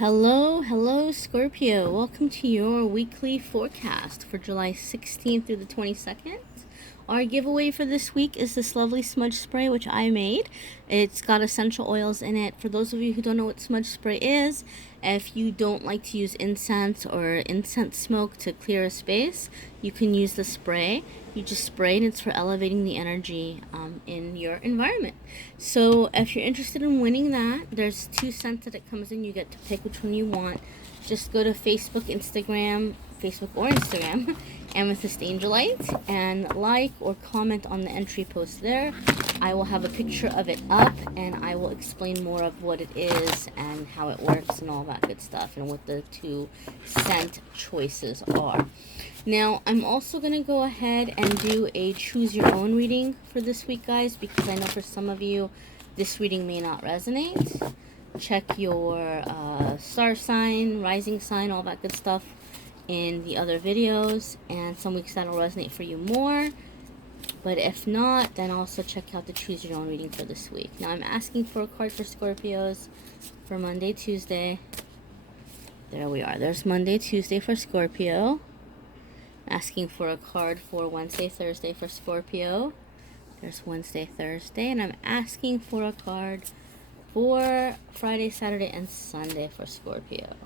Hello, Scorpio. Welcome to your weekly forecast for July 16th through the 22nd. Our giveaway for this week is this lovely smudge spray, which I made. It's got essential oils in it. For those of you who don't know what smudge spray is, if you don't like to use incense or incense smoke to clear a space, you can use the spray. You just spray and it's for elevating the energy in your environment. So if you're interested in winning that, there's 2 scents that it comes in. You get to pick which one you want. Just go to Facebook or Instagram, AnethystAngelLight, and like or comment on the entry post there. I will have a picture of it up, and I will explain more of what it is and how it works and all that good stuff, and what the 2 scent choices are. Now, I'm also going to go ahead and do a choose your own reading for this week, guys, because I know for some of you, this reading may not resonate. Check your star sign, rising sign, all that good stuff in the other videos, and some weeks that'll resonate for you more. But if not, then also check out the choose your own reading for this week. Now, I'm asking for a card for Scorpios for Monday, Tuesday. There we are. There's Monday, Tuesday for Scorpio. Asking for a card for Wednesday, Thursday for Scorpio. There's Wednesday, Thursday, and I'm asking for a card for Friday, Saturday, and Sunday for Scorpio.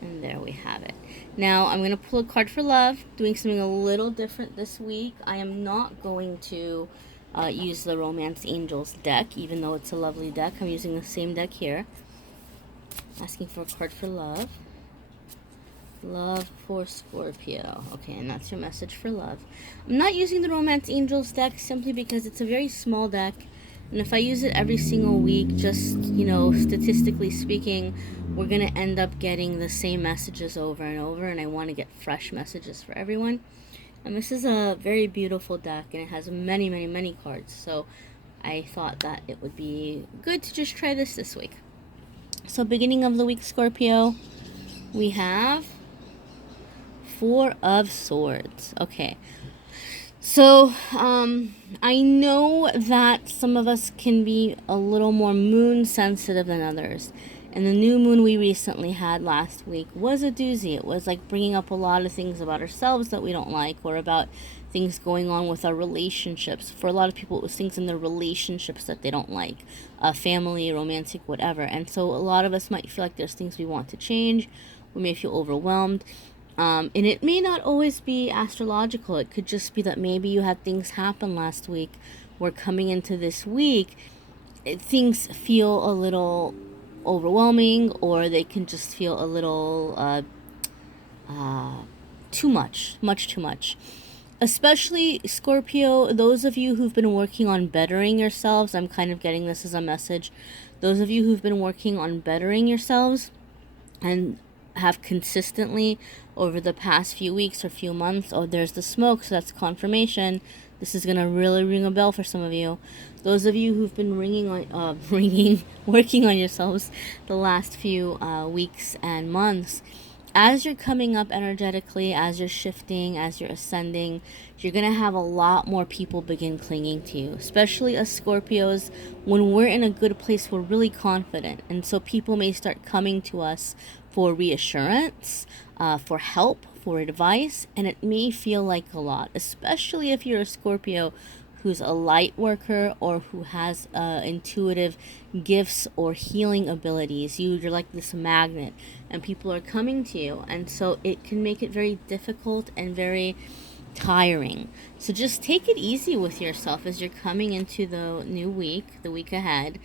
And there we have it. Now, I'm going to pull a card for love, doing something a little different this week. I am not going to use the Romance Angels deck, even though it's a lovely deck. I'm using the same deck here. Asking for a card for love. Love for Scorpio. Okay, and that's your message for love. I'm not using the Romance Angels deck simply because it's a very small deck. And if I use it every single week, just, statistically speaking, we're going to end up getting the same messages over and over. And I want to get fresh messages for everyone. And this is a very beautiful deck, and it has many, many, many cards. So I thought that it would be good to just try this week. So beginning of the week, Scorpio, we have 4 of Swords. Okay. So, I know that some of us can be a little more moon sensitive than others. And the new moon we recently had last week was a doozy. It was like bringing up a lot of things about ourselves that we don't like, or about things going on with our relationships. For a lot of people, it was things in their relationships that they don't like. Family, romantic, whatever. And so a lot of us might feel like there's things we want to change. We may feel overwhelmed. And it may not always be astrological. It could just be that maybe you had things happen last week where coming into this week, things feel a little overwhelming, or they can just feel a little too much too much. Especially Scorpio, those of you who've been working on bettering yourselves, I'm kind of getting this as a message. Those of you who've been working on bettering yourselves and have consistently over the past few weeks or few months, there's the smoke, so that's confirmation. This is gonna really ring a bell for some of you. Those of you who've been working on yourselves the last few weeks and months, as you're coming up energetically, as you're shifting, as you're ascending, you're going to have a lot more people begin clinging to you, especially as Scorpios. When we're in a good place, we're really confident. And so people may start coming to us for reassurance, for help, for advice, and it may feel like a lot, especially if you're a Scorpio who's a light worker or who has intuitive gifts or healing abilities. You're like this magnet, and people are coming to you, and so it can make it very difficult and very tiring. So just take it easy with yourself as you're coming into the new week, the week ahead.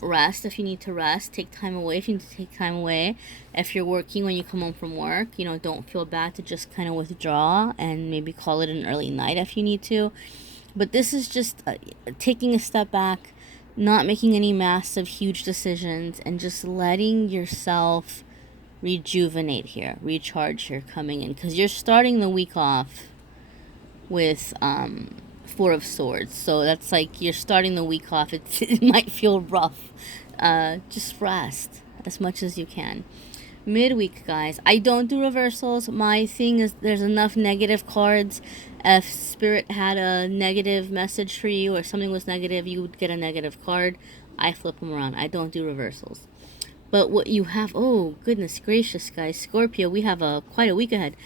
Rest if you need to rest. Take time away if you need to take time away. If you're working when you come home from work, don't feel bad to just kind of withdraw and maybe call it an early night if you need to. But this is just taking a step back, not making any massive, huge decisions, and just letting yourself rejuvenate here, recharge here coming in. Because you're starting the week off with 4 of Swords. So that's like you're starting the week off. It might feel rough. Just rest as much as you can. Midweek, guys, I don't do reversals. My thing is there's enough negative cards. If Spirit had a negative message for you or something was negative, you would get a negative card. I flip them around. I don't do reversals. But what you have, oh goodness gracious, guys, Scorpio, we have quite a week ahead.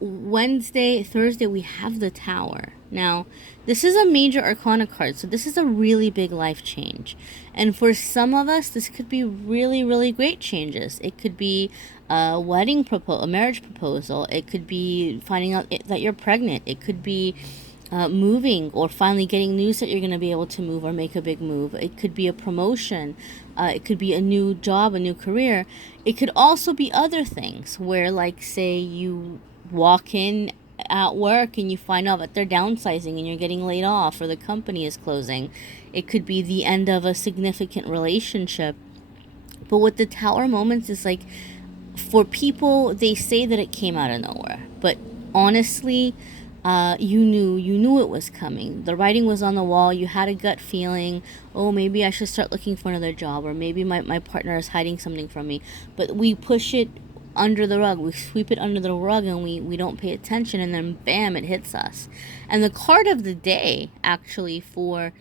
Wednesday, Thursday, we have the Tower. Now, this is a major arcana card, so this is a really big life change. And for some of us, this could be really, really great changes. It could be a wedding proposal, a marriage proposal. It could be finding out that you're pregnant. It could be moving, or finally getting news that you're going to be able to move or make a big move. It could be a promotion. It could be a new job, a new career. It could also be other things where, like, say you walk in at work and you find out that they're downsizing and you're getting laid off, or the company is closing. It could be the end of a significant relationship. But with the Tower moments is like, for people, they say that it came out of nowhere, but honestly, you knew it was coming. The writing was on the wall. You had a gut feeling, oh, maybe I should start looking for another job, or maybe my partner is hiding something from me. But we push it under the rug. We sweep it under the rug, and we don't pay attention, and then bam, it hits us. And the card of the day, actually, for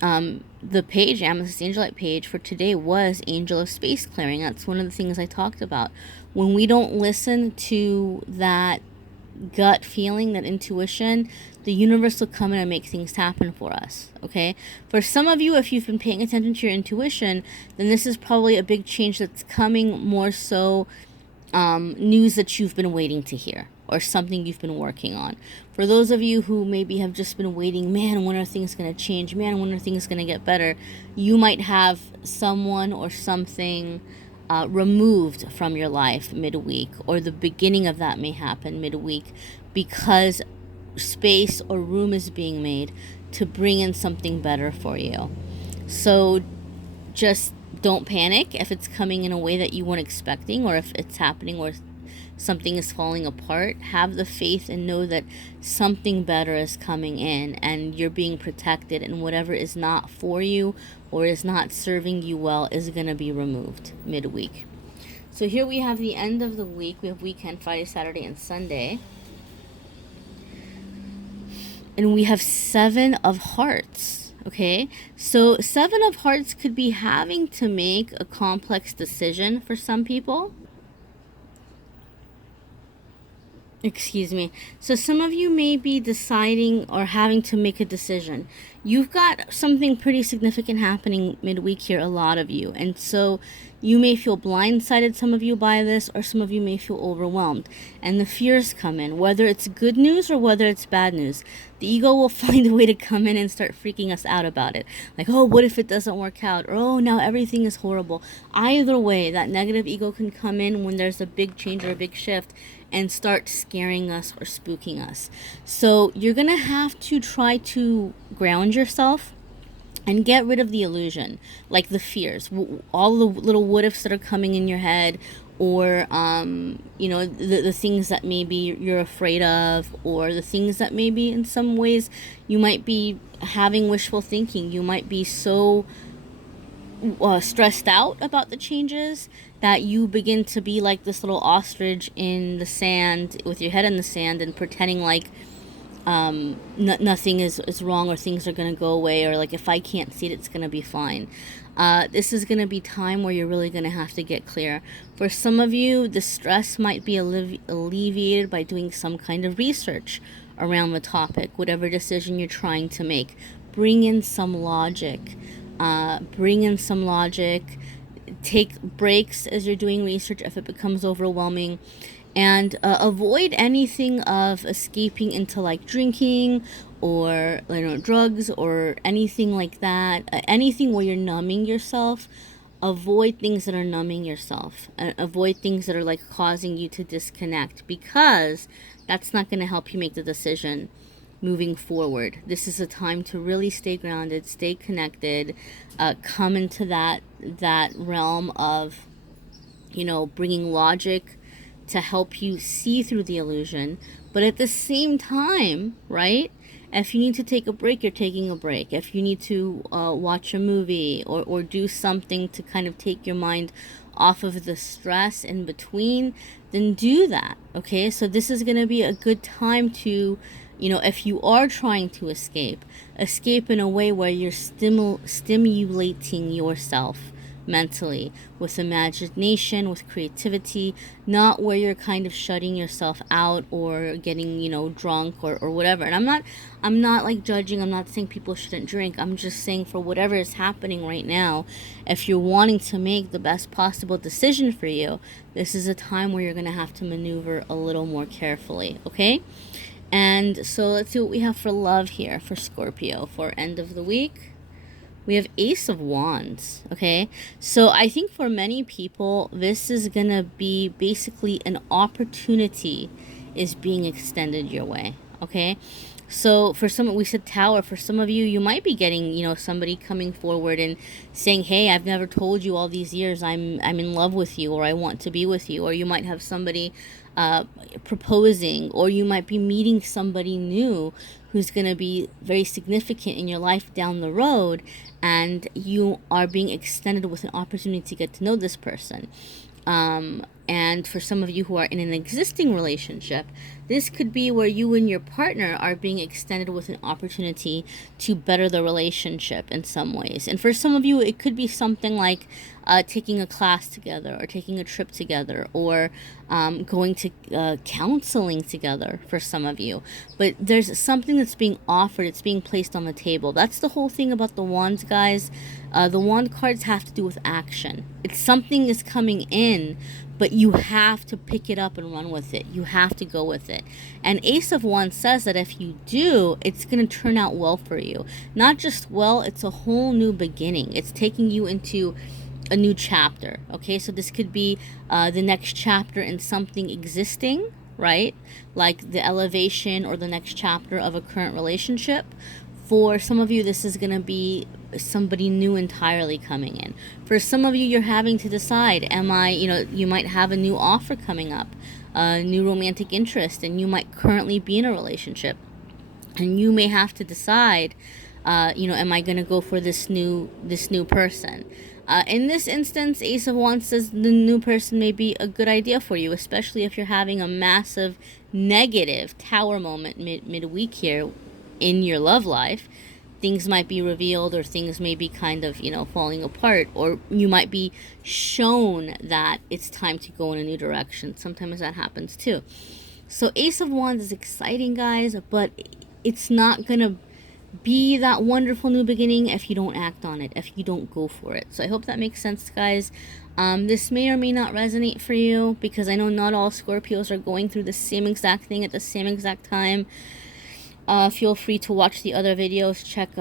the page, AnethystAngelLight page for today, was Angel of Space Clearing. That's one of the things I talked about. When we don't listen to that gut feeling, that intuition, the universe will come in and make things happen for us. Okay, for some of you, if you've been paying attention to your intuition, then this is probably a big change that's coming, more so news that you've been waiting to hear, or something you've been working on. For those of you who maybe have just been waiting, man, when are things going to change? Man, when are things going to get better? You might have someone or something removed from your life midweek, or the beginning of that may happen midweek, because space or room is being made to bring in something better for you. So just don't panic if it's coming in a way that you weren't expecting, or if it's happening or something is falling apart. Have the faith and know that something better is coming in, and you're being protected, and whatever is not for you or is not serving you well is going to be removed midweek. So here we have the end of the week. We have weekend, Friday, Saturday, and Sunday. And we have 7 of Hearts. Okay, so 7 of Hearts could be having to make a complex decision for some people. Excuse me. So some of you may be deciding or having to make a decision. You've got something pretty significant happening midweek here, a lot of you. And so you may feel blindsided, some of you, by this, or some of you may feel overwhelmed. And the fears come in, whether it's good news or whether it's bad news. The ego will find a way to come in and start freaking us out about it. Like, oh, what if it doesn't work out? Or, oh, now everything is horrible. Either way, that negative ego can come in when there's a big change or a big shift and start scaring us or spooking us. So you're going to have to try to ground yourself and get rid of the illusion, like the fears, all the little what ifs that are coming in your head, or the things that maybe you're afraid of, or the things that maybe in some ways you might be having wishful thinking. You might be so stressed out about the changes that you begin to be like this little ostrich in the sand, with your head in the sand, and pretending like nothing is wrong, or things are going to go away, or like, if I can't see it, it's going to be fine. This is going to be time where you're really going to have to get clear. For some of you, the stress might be alleviated by doing some kind of research around the topic, whatever decision you're trying to make. Bring in some logic. Take breaks as you're doing research if it becomes overwhelming, and avoid anything of escaping into like drinking or drugs or anything like that. Anything where you're numbing yourself. Avoid things that are numbing yourself. Avoid things that are like causing you to disconnect, because that's not going to help you make the decision moving forward. This is a time to really stay grounded, stay connected, come into that realm of, bringing logic to help you see through the illusion. But at the same time, right, if you need to take a break, you're taking a break. If you need to watch a movie or do something to kind of take your mind off of the stress in between, then do that. Okay, so this is going to be a good time to, if you are trying to escape in a way where you're stimulating yourself mentally, with imagination, with creativity, not where you're kind of shutting yourself out or getting, drunk or whatever. And I'm not like judging. I'm not saying people shouldn't drink. I'm just saying for whatever is happening right now, if you're wanting to make the best possible decision for you, this is a time where you're going to have to maneuver a little more carefully, okay? And so let's see what we have for love here for Scorpio for end of the week. We have Ace of Wands, okay? So I think for many people, this is going to be basically an opportunity is being extended your way, okay? So for some, we said Tower. For some of you, you might be getting, somebody coming forward and saying, hey, I've never told you all these years I'm in love with you, or I want to be with you. Or you might have somebody proposing, or you might be meeting somebody new who's going to be very significant in your life down the road, and you are being extended with an opportunity to get to know this person. And for some of you who are in an existing relationship, this could be where you and your partner are being extended with an opportunity to better the relationship in some ways. And for some of you, it could be something like taking a class together, or taking a trip together, or going to counseling together for some of you. But there's something that's being offered, it's being placed on the table. That's the whole thing about the wands, guys. The wand cards have to do with action. It's something is coming in, but you have to pick it up and run with it. You have to go with it. And Ace of Wands says that if you do, it's going to turn out well for you. Not just well, it's a whole new beginning. It's taking you into a new chapter, okay? So this could be the next chapter in something existing, right? Like the elevation or the next chapter of a current relationship. For some of you, this is going to be somebody new entirely coming in. For some of you, you're having to decide, you might have a new offer coming up, a new romantic interest, and you might currently be in a relationship. And you may have to decide, am I going to go for this new person? In this instance, Ace of Wands says the new person may be a good idea for you, especially if you're having a massive negative Tower moment midweek here in your love life. Things might be revealed, or things may be kind of, falling apart, or you might be shown that it's time to go in a new direction. Sometimes that happens too. So Ace of Wands is exciting, guys, but it's not going to be that wonderful new beginning if you don't act on it, if you don't go for it. So I hope that makes sense, guys. This may or may not resonate for you, because I know not all Scorpios are going through the same exact thing at the same exact time. Feel free to watch the other videos, check,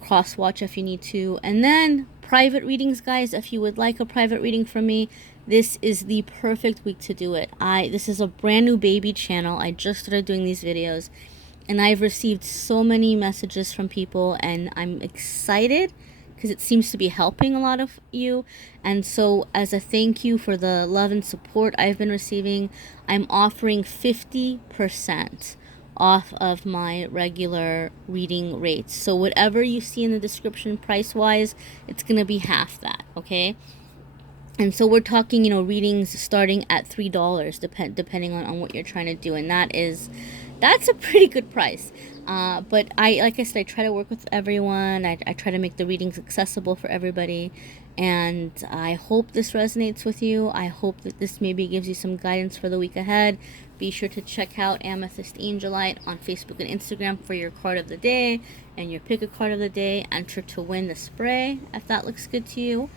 cross-watch if you need to. And then private readings, guys. If you would like a private reading from me, this is the perfect week to do it. This is a brand new baby channel. I just started doing these videos, and I've received so many messages from people, and I'm excited because it seems to be helping a lot of you. And so as a thank you for the love and support I've been receiving, I'm offering 50% off of my regular reading rates. So whatever you see in the description price-wise, it's going to be half that, okay? And so we're talking, readings starting at $3, depending on what you're trying to do. And that's a pretty good price. But like I said, I try to work with everyone. I try to make the readings accessible for everybody. And I hope this resonates with you. I hope that this maybe gives you some guidance for the week ahead. Be sure to check out AnethystAngelLight on Facebook and Instagram for your card of the day and your pick a card of the day. Enter to win the spray if that looks good to you.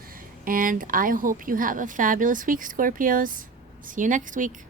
And I hope you have a fabulous week, Scorpios. See you next week.